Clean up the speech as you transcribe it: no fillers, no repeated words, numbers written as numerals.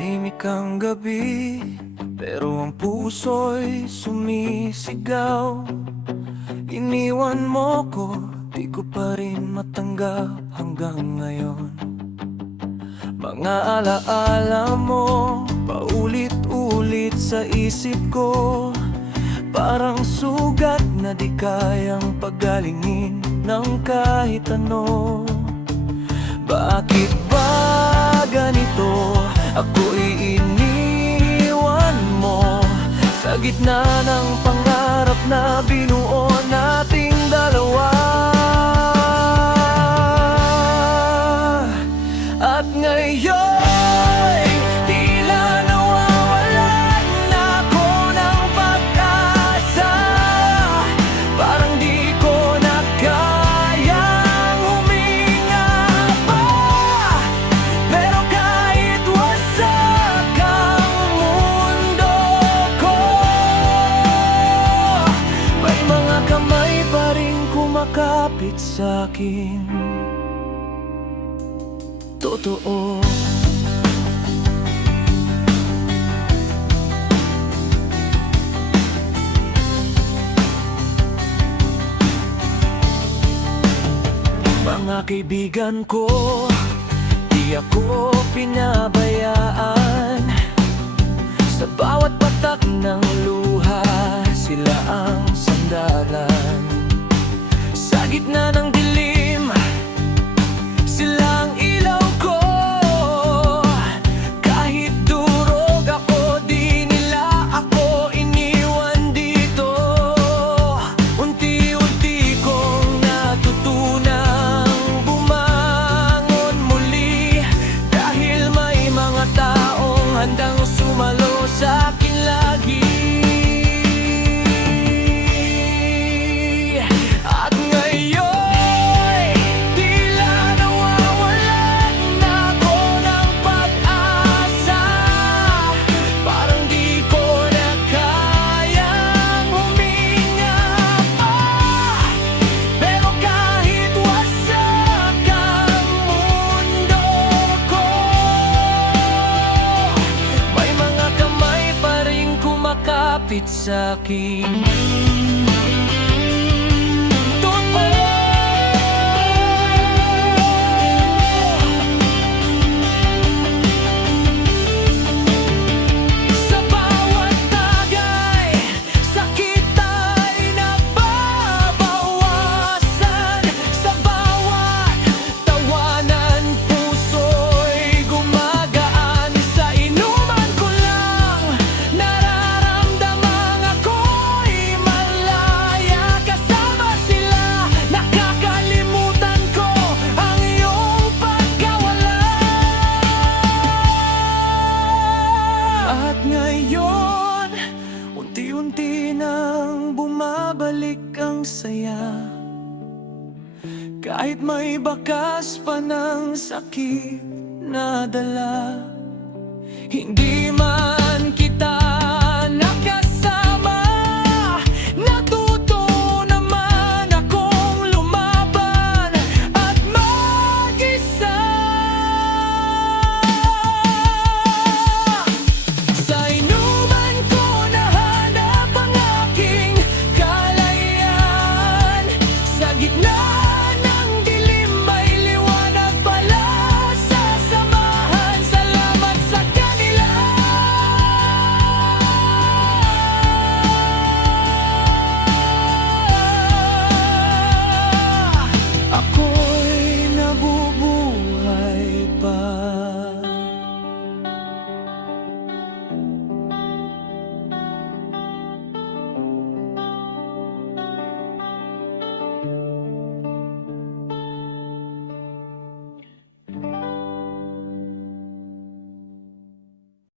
Tahimik ang gabi, pero ang puso'y sumisigaw. Iniwan mo ko, di ko pa rin matanggap hanggang ngayon. Mga alaala mo, paulit-ulit sa isip ko. Parang sugat na di kayang pagalingin ng kahit ano. Bakit ba ganito? Ako'y iniwan mo sa gitna ng pangarap na binuo nating dalawa. At ngayon, tila nawawalan na ako ng pag-asa. Parang di ko na kayang huminga pa. Pero kahit wasak ang mundo ko, may mga kamay pa rin kumakapit sa'kin. Totoo. Mga kaibigan ko, di ako pinabayaan. Sa bawat patak ng luha, sila ang sandalan. Sa gitna ng dilim, sila ang ilaw ko. Kahit durog ako, di nila ako iniwan dito. Unti-unti kong natutunang bumangon muli, dahil may mga taong handang sumalo sa akin lagi. At ngayon, tila nawawalan na ako ng pag-asa. Parang di ko na kayang huminga pa. Pero kahit wasak ang mundo ko, may mga kamay pa rin kumakapit sa'kin. Sa bawat tagay, sakit ay nababawasan. Sa bawat tawanan, puso'y gumagaan. Sa inuman ko lang nararamdamang ako'y malaya. Kasama sila, nakakalimutan ko ang iyong pagkawala. At ngayon, unti-unti nang bumabalik ang saya. Kahit may bakas pa ng sakit na dala, hindi man